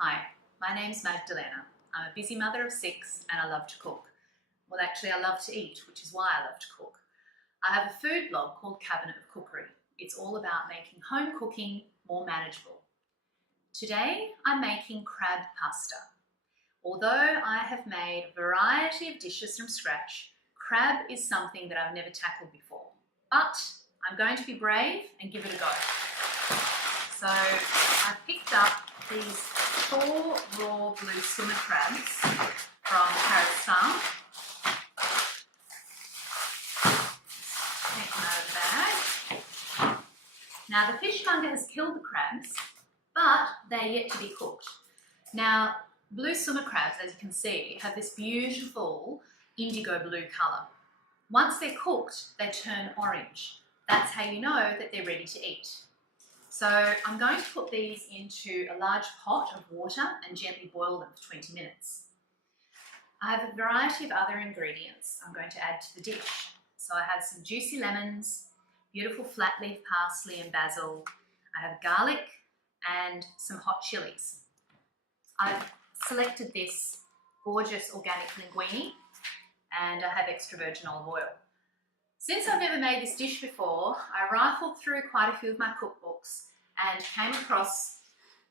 Hi, my name's Magdalena. I'm a busy mother of 6 and I love to cook. Well, actually I love to eat, which is why I love to cook. I have a food blog called Cabinet of Cookery. It's all about making home cooking more manageable. Today I'm making crab pasta. Although I have made a variety of dishes from scratch, crab is something that I've never tackled before. But I'm going to be brave and give it a go. So I picked up these 4 raw blue swimmer crabs from Paris Farm. Take them out of the bag. Now the fishmonger has killed the crabs, but they're yet to be cooked. Now blue swimmer crabs, as you can see, have this beautiful indigo blue colour. Once they're cooked, they turn orange. That's how you know that they're ready to eat. So I'm going to put these into a large pot of water and gently boil them for 20 minutes. I have a variety of other ingredients I'm going to add to the dish. So I have some juicy lemons, beautiful flat leaf parsley and basil. I have garlic and some hot chilies. I've selected this gorgeous organic linguine and I have extra virgin olive oil. Since I've never made this dish before, I rifled through quite a few of my cookbooks and came across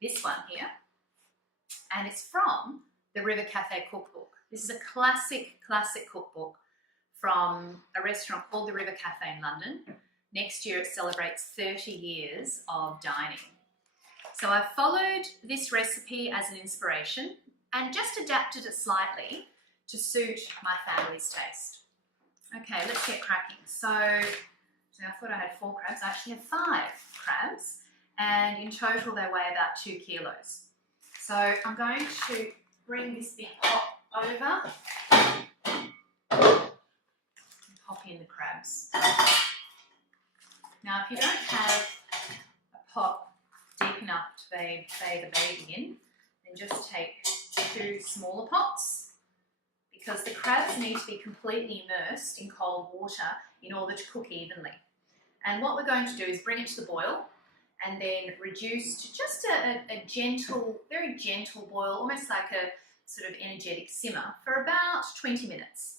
this one here, and it's from the River Cafe cookbook. This is a classic cookbook from a restaurant called the River Cafe in London. Next year it celebrates 30 years of dining. So I've followed this recipe as an inspiration and just adapted it slightly to suit my family's taste. Okay, let's get cracking. So I thought I had 4 crabs. I actually have 5 crabs, and in total they weigh about 2 kilos. So I'm going to bring this big pot over and pop in the crabs. Now, if you don't have a pot deep enough to bathe the baby in, then just take 2 smaller pots, because the crabs need to be completely immersed in cold water in order to cook evenly. And what we're going to do is bring it to the boil and then reduce to just a gentle, very gentle boil, almost like a sort of energetic simmer for about 20 minutes.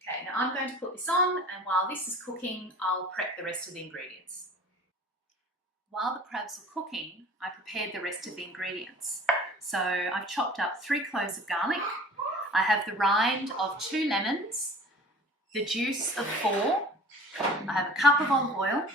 Okay, now I'm going to put this on, and while this is cooking, I'll prep the rest of the ingredients. While the crabs were cooking, I prepared the rest of the ingredients. So I've chopped up 3 cloves of garlic. I have the rind of 2 lemons, the juice of 4, I have a cup of olive oil,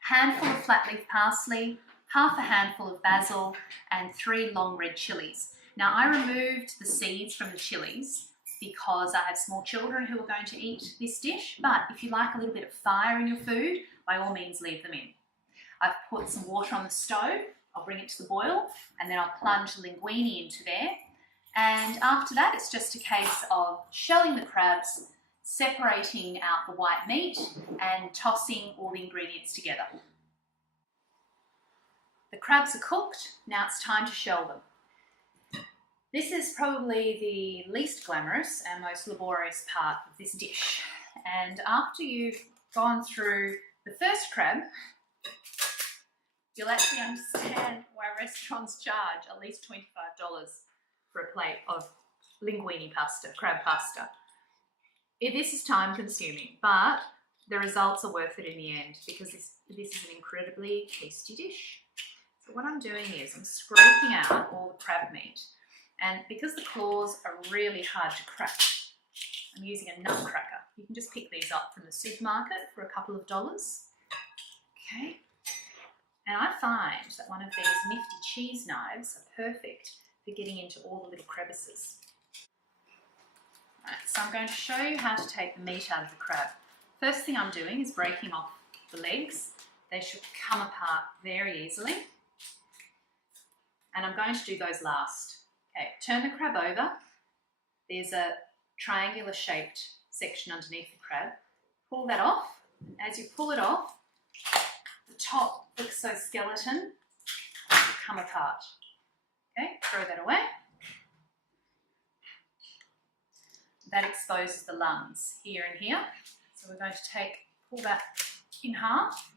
handful of flat leaf parsley, half a handful of basil, and 3 long red chilies. Now I removed the seeds from the chilies because I have small children who are going to eat this dish, but if you like a little bit of fire in your food, by all means leave them in. I've put some water on the stove, I'll bring it to the boil, and then I'll plunge the linguine into there. And after that, it's just a case of shelling the crabs, separating out the white meat, and tossing all the ingredients together. The crabs are cooked, now it's time to shell them. This is probably the least glamorous and most laborious part of this dish. And after you've gone through the first crab, you'll actually understand why restaurants charge at least $25 for a plate of linguine pasta, crab pasta. This is time consuming, but the results are worth it in the end because this is an incredibly tasty dish. So what I'm doing is I'm scraping out all the crab meat, and because the claws are really hard to crack, I'm using a nut cracker. You can just pick these up from the supermarket for a couple of dollars. Okay. And I find that one of these nifty cheese knives are perfect for getting into all the little crevices. Right, so I'm going to show you how to take the meat out of the crab. First thing I'm doing is breaking off the legs. They should come apart very easily. And I'm going to do those last. Okay, turn the crab over. There's a triangular shaped section underneath the crab. Pull that off. As you pull it off, the top exoskeleton will come apart. Okay, throw that away. That exposes the lungs here and here. So we're going to pull that in half,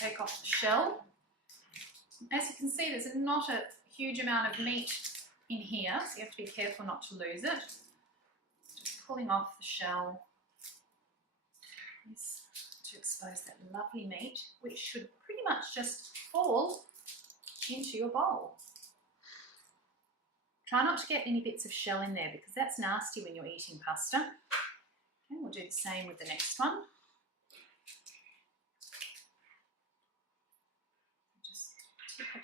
take off the shell, As you can see, there's not a huge amount of meat in here, so you have to be careful not to lose it. Just pulling off the shell is to expose that lovely meat, which should pretty much just fall into your bowl. Try not to get any bits of shell in there because that's nasty when you're eating pasta. Okay, we'll do the same with the next one. Just tip it.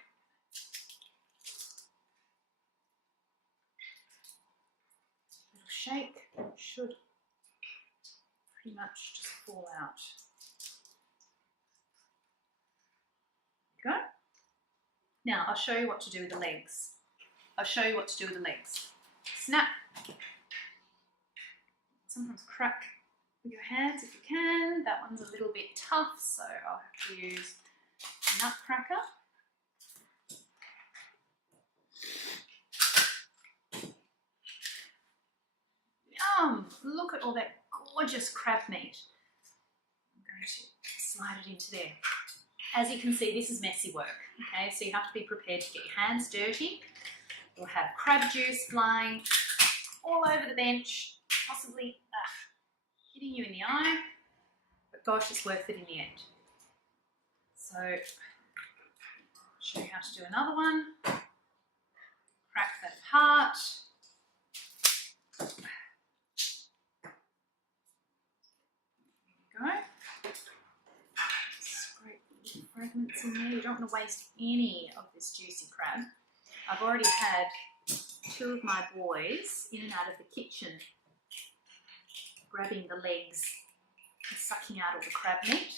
Little shake, should pretty much just fall out. There we go. Now I'll show you what to do with the legs. Snap. Sometimes crack with your hands if you can. That one's a little bit tough, so I'll have to use a nutcracker. Yum! Look at all that gorgeous crab meat. I'm going to slide it into there. As you can see, this is messy work, okay? So you have to be prepared to get your hands dirty. You'll have crab juice flying all over the bench, possibly hitting you in the eye, but gosh, it's worth it in the end. So, I'll show you how to do another one. Crack that apart. There we go. Scrape the little fragments in there. You don't want to waste any of this juicy crab. I've already had 2 of my boys in and out of the kitchen grabbing the legs and sucking out all the crab meat.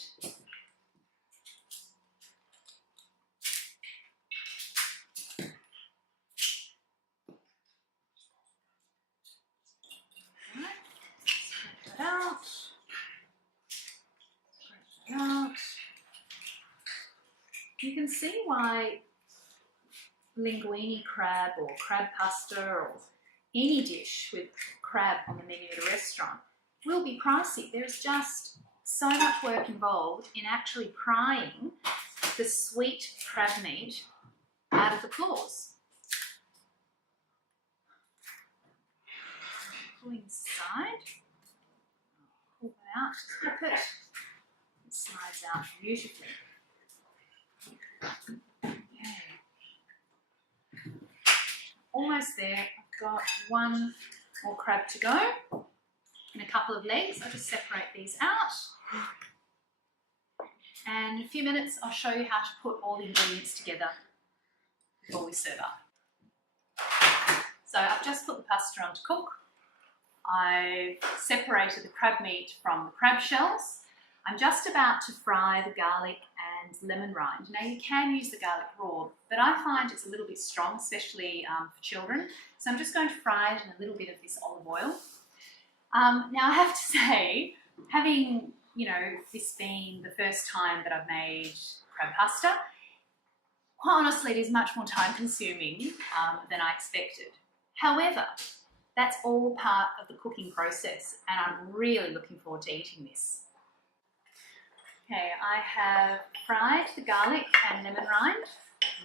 Right. Scrape that out. Scrape that out. You can see why linguine crab or crab pasta or any dish with crab on the menu at a restaurant will be pricey. There's just so much work involved in actually prying the sweet crab meat out of the claws. Pulling the side, pull that out, flip it, it slides out beautifully. Almost there. I've got 1 more crab to go and a couple of legs. I'll just separate these out. And in a few minutes I'll show you how to put all the ingredients together before we serve up. So I've just put the pasta on to cook. I've separated the crab meat from the crab shells. I'm just about to fry the garlic and lemon rind. Now you can use the garlic raw, but I find it's a little bit strong, especially for children. So I'm just going to fry it in a little bit of this olive oil. Now I have to say, having, this being the first time that I've made crab pasta, quite honestly it is much more time consuming than I expected. However, that's all part of the cooking process and I'm really looking forward to eating this. Okay, I have fried the garlic and lemon rind.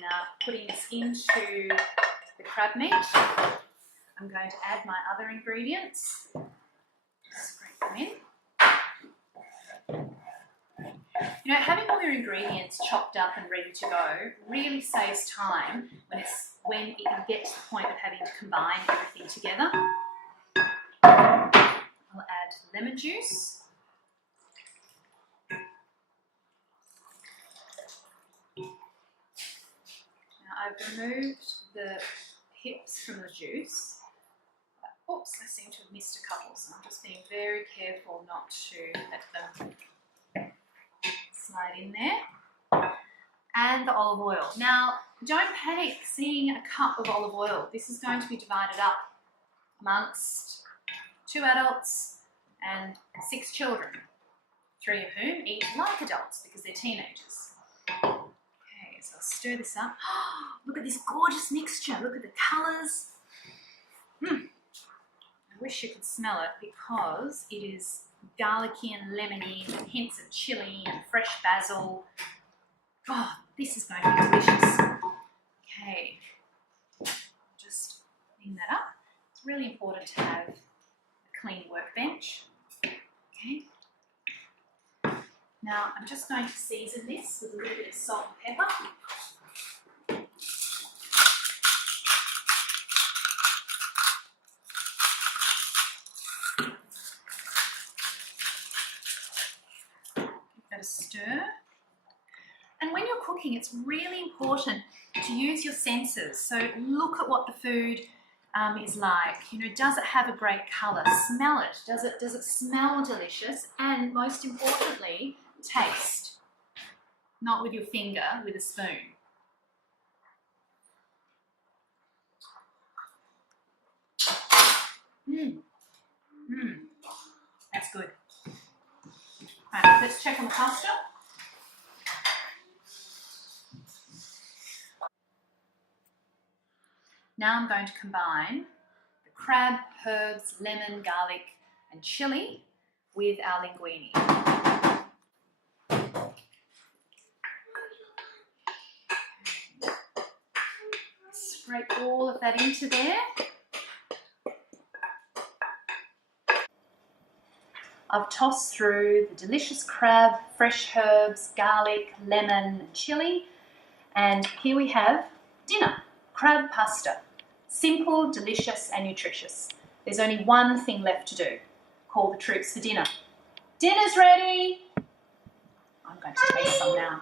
Now putting this into the crab meat. I'm going to add my other ingredients. Scrape them in. Having all your ingredients chopped up and ready to go really saves time when you get to the point of having to combine everything together. I'll add lemon juice. I've removed the hips from the juice. Oops, I seem to have missed a couple, so I'm just being very careful not to let them slide in there. And the olive oil. Now, don't panic seeing a cup of olive oil. This is going to be divided up amongst 2 adults and 6 children, 3 of whom eat like adults because they're teenagers. So I'll stir this up. Look at this gorgeous mixture. Look at the colours. I wish you could smell it because it is garlicky and lemony with hints of chilli and fresh basil. Oh, this is going to be delicious. Okay, just clean that up. It's really important to have a clean workbench. Okay. Now I'm just going to season this with a little bit of salt and pepper. Give that a stir. And when you're cooking, it's really important to use your senses. So look at what the food is like. You know, does it have a great colour? Smell it. Does it smell delicious? And most importantly, taste. Not with your finger, with a spoon. That's good. Right, let's check on the pasta. Now I'm going to combine the crab, herbs, lemon, garlic and chilli with our linguine. Scrape all of that into there. I've tossed through the delicious crab, fresh herbs, garlic, lemon and chilli, and here we have dinner, crab pasta. Simple, delicious and nutritious. There's only one thing left to do. Call the troops for dinner. Dinner's ready! I'm going to taste some now.